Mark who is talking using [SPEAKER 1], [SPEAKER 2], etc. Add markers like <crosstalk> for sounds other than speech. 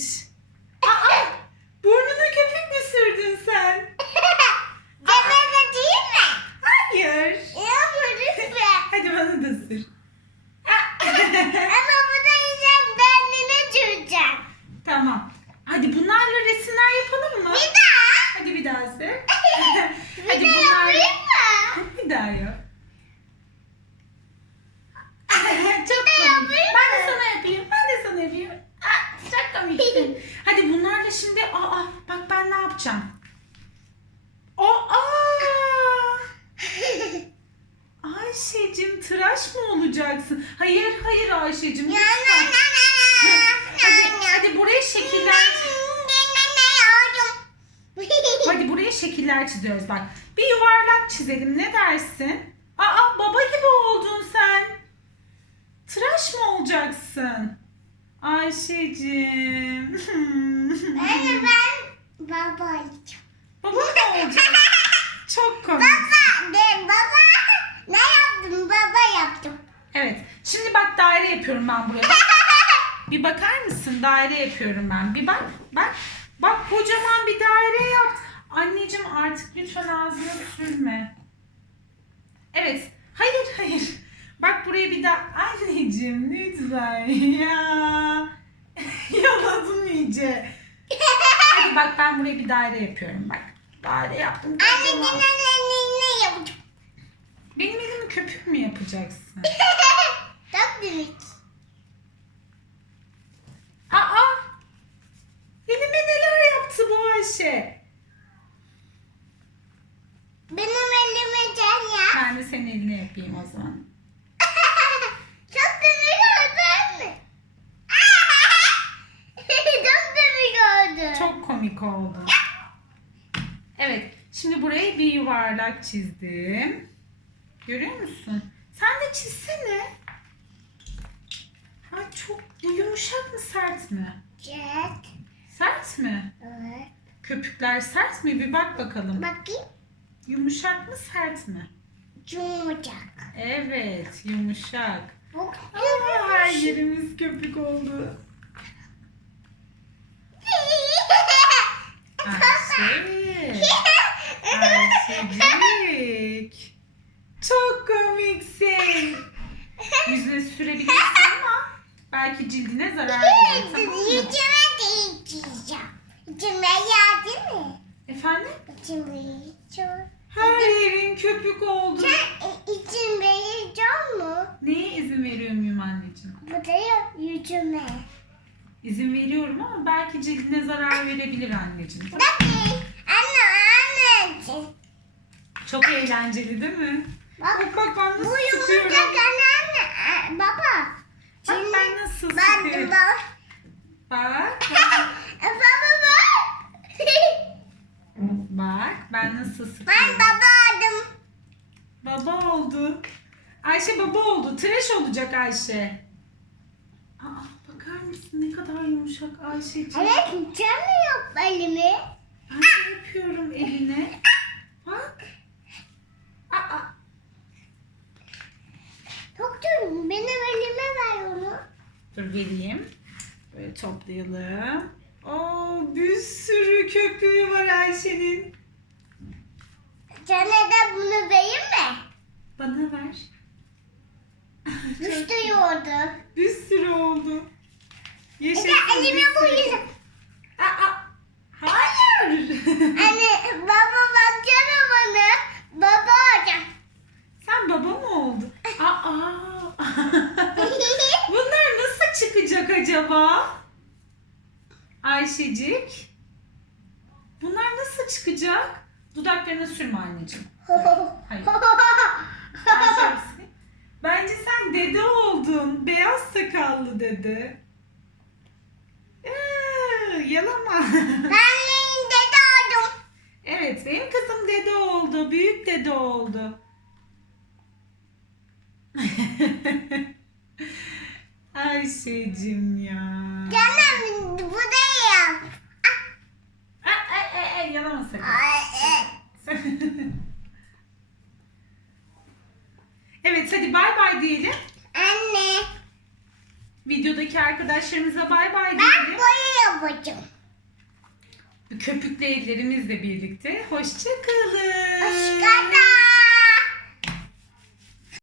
[SPEAKER 1] seç. Aa, burnuna köpük mü sürdün sen? <laughs>
[SPEAKER 2] Demede değil mi?
[SPEAKER 1] Hayır.
[SPEAKER 2] Yapıyoruz be.
[SPEAKER 1] Hadi bana da sür.
[SPEAKER 2] Ama bu da yiyeceğim burnunu süreceğim.
[SPEAKER 1] Tamam. Hadi bunlarla resimler yapalım mı?
[SPEAKER 2] Bir daha.
[SPEAKER 1] Hadi bir daha sür.
[SPEAKER 2] Bir
[SPEAKER 1] Hadi
[SPEAKER 2] de
[SPEAKER 1] bunlar...
[SPEAKER 2] yapayım mı?
[SPEAKER 1] Bir daha yap. Çok
[SPEAKER 2] Bir de
[SPEAKER 1] komik.
[SPEAKER 2] yapayım
[SPEAKER 1] Ben de
[SPEAKER 2] mı?
[SPEAKER 1] sana yapayım. Ben de sana yapayım. Aa, komiksin. <laughs> Hadi bunlarla şimdi aa bak ben ne yapacağım. Aa! <laughs> Ayşe'cim tıraş mı olacaksın? Hayır hayır Ayşe'cim. Lütfen. Hadi, hadi buraya şekiller. <laughs> Hadi buraya şekiller çiziyoruz bak. Bir yuvarlak çizelim ne dersin? Aa baba gibi oldun sen. Tıraş mı olacaksın? Ayşe'cim.
[SPEAKER 2] Anne ben babayım.
[SPEAKER 1] baba mı olacaksın? <laughs> Çok komik.
[SPEAKER 2] Baba de baba. Ne yaptın? Baba yaptım.
[SPEAKER 1] Evet. Şimdi bak daire yapıyorum ben buraya. Bak, <laughs> bir bakar mısın? Daire yapıyorum ben. Bir bak. Bak. Bak kocaman bir daire yaptım. Anneciğim artık lütfen ağzına sürme. Evet. Hayır hayır. Bak buraya bir daha. Anneciğim lütfen <laughs> ya. İyice. Hadi bak ben buraya bir daire yapıyorum bak. Daire yaptım.
[SPEAKER 2] Anne
[SPEAKER 1] kocaman.
[SPEAKER 2] dinlenenliğini yapacağım.
[SPEAKER 1] Benim elimi köpük mü yapacaksın? <laughs>
[SPEAKER 2] Çok büyük.
[SPEAKER 1] Aa! Elime neler yaptı bu Ayşe?
[SPEAKER 2] Benim elime can ya.
[SPEAKER 1] Ben de senin eline yapayım o zaman.
[SPEAKER 2] Çok büyük oldu anne. Çok büyük oldu.
[SPEAKER 1] Komik oldu. Evet, şimdi buraya bir yuvarlak çizdim. Görüyor musun? Sen de çizsene. Ay çok, bu yumuşak mı sert mi?
[SPEAKER 2] Jet.
[SPEAKER 1] Sert mi?
[SPEAKER 2] Evet.
[SPEAKER 1] Köpükler sert mi? Bir bak bakalım.
[SPEAKER 2] Bakayım.
[SPEAKER 1] Yumuşak mı sert mi?
[SPEAKER 2] Yumuşak.
[SPEAKER 1] Evet, yumuşak.
[SPEAKER 2] Bu
[SPEAKER 1] Aa, her yerimiz köpük oldu. Ayşe. Ayşecik. Çok komiksin. Yüzüne sürebilirsin ama belki cildine zarar verir. Tamam mı?
[SPEAKER 2] Yüzüme değil çizeceğim. İçime yağ değil mi?
[SPEAKER 1] Efendim?
[SPEAKER 2] İçime yiyeceğim.
[SPEAKER 1] Her yerin köpük oldu.
[SPEAKER 2] Sen e, içime yiyeceğim mu?
[SPEAKER 1] Neye izin veriyor muyum anneciğim?
[SPEAKER 2] Bu da yüzüme.
[SPEAKER 1] İzin veriyorum ama belki cildine zarar verebilir anneciğim.
[SPEAKER 2] Bakayım. Anne anne.
[SPEAKER 1] Çok eğlenceli değil mi?
[SPEAKER 2] Bak
[SPEAKER 1] Bak bak ben
[SPEAKER 2] bu
[SPEAKER 1] nasıl
[SPEAKER 2] yumuşak
[SPEAKER 1] sıkıyorum.
[SPEAKER 2] anne. Aa, Baba.
[SPEAKER 1] Bak ben nasıl
[SPEAKER 2] Ben
[SPEAKER 1] sıkıyorum.
[SPEAKER 2] baba.
[SPEAKER 1] Bak.
[SPEAKER 2] E, Baba bak.
[SPEAKER 1] Bak ben nasıl
[SPEAKER 2] ben
[SPEAKER 1] sıkıyorum.
[SPEAKER 2] baba adım.
[SPEAKER 1] Baba oldu. Ayşe baba oldu. Tıraş olacak Ayşe. Ne kadar yumuşak Ayşeciğim.
[SPEAKER 2] Evet sen mi yap elimi?
[SPEAKER 1] Ben de yapıyorum eline. Bak. Aa,
[SPEAKER 2] Doktor benim elime ver onu.
[SPEAKER 1] dur geleyim. Böyle toplayalım. Oo, bir sürü köpüğü var Ayşe'nin.
[SPEAKER 2] Sana da bunu vereyim mi?
[SPEAKER 1] Bana ver.
[SPEAKER 2] Düştü yoğurdu.
[SPEAKER 1] Bir sürü oldu. Yaşasın.
[SPEAKER 2] de elime boyayacağım.
[SPEAKER 1] Aa, hayır. <laughs>
[SPEAKER 2] Anne baba baksana bana. Baba hocam.
[SPEAKER 1] Sen baba mı oldun? <laughs> Aa. <laughs> Bunlar nasıl çıkacak acaba? Ayşecik. Bunlar nasıl çıkacak? Dudaklarına sürme anneciğim. Hayır. Bence sen dede oldun. Beyaz sakallı dede. Yalama.
[SPEAKER 2] ben <laughs> dede oldum.
[SPEAKER 1] evet benim kızım dede oldu. Büyük dede oldu. <laughs> Ayşe'cim ya.
[SPEAKER 2] Canım bu da yap.
[SPEAKER 1] Ay, ay, ay, ay, yalama sakın.
[SPEAKER 2] Ay, e. <laughs>
[SPEAKER 1] evet hadi bay bay diyelim.
[SPEAKER 2] Anne
[SPEAKER 1] Videodaki arkadaşlarımıza bay bay
[SPEAKER 2] ben
[SPEAKER 1] diyelim.
[SPEAKER 2] boya Babacığım.
[SPEAKER 1] Köpüklü ellerimizle birlikte hoşça kalın.